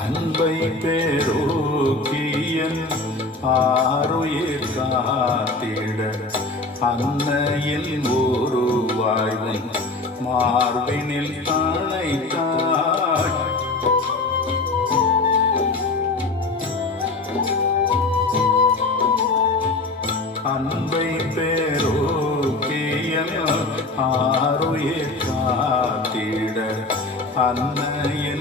அன்பை பெருக்கியன் ஆருயிர் காத்திட அன்னையில் ஒரு வாழ்வின் மார்பினில் அணைத்தாள். அன்பை பெருக்கியன் ஆருயிர் காத்திட அன்னையில்